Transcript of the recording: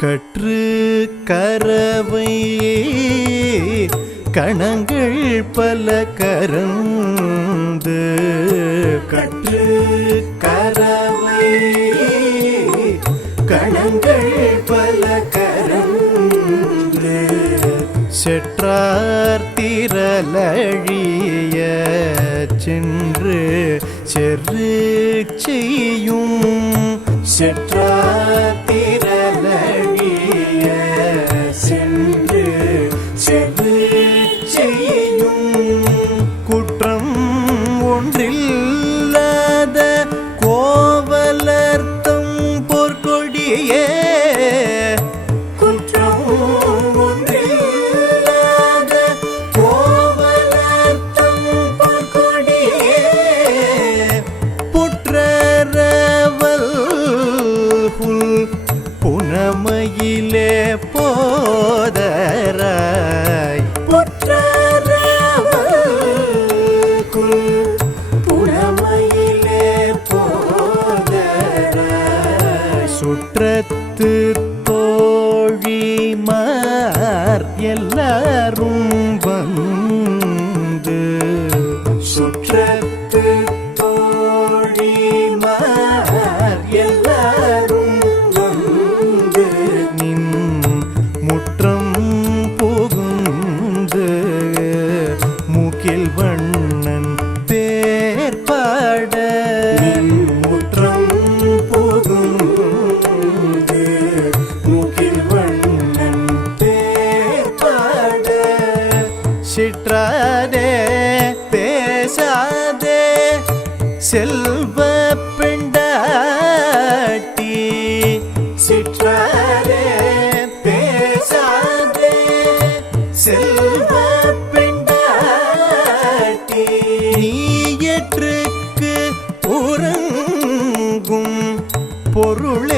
கற்று கரவை கணங்கள் பல கரந்து கற்று கரவை கணங்கள் பல கரந்து செற்றார் திரளழிய சென்று செரு செய்யும் செற்றார் திரளழிய சென்று செரு செய்யும் குற்றம் ஒன்றில்லாத கோவலர்த்தம் பொற்கொடியே குற்றம் ஒன்றில்லாத கோவலர்த்தம் பொற்கொடியே புற்றரவல் புனமையிலே போதராய் புனமையிலே போதராய் சுற்றத்து தோழிமார் எல்லாரும் வந்து சுற்றத்து தோழிமார் எல்லாரும் வந்து நின் முற்றம் புகுந்து மூக்கில் வண்ணன் பேர்பாட நின் முற்றம் புகுந்து மூக்கில் வண்ணன் பேர்பாட சிற்றாதே பேசாதே செல்வ பெண்டாட்டி சிற்றாதே பேசாதே செல்வ பெண்டாட்டி நீயற்றுக்கு உறங்கும் பொருளேலோரெம்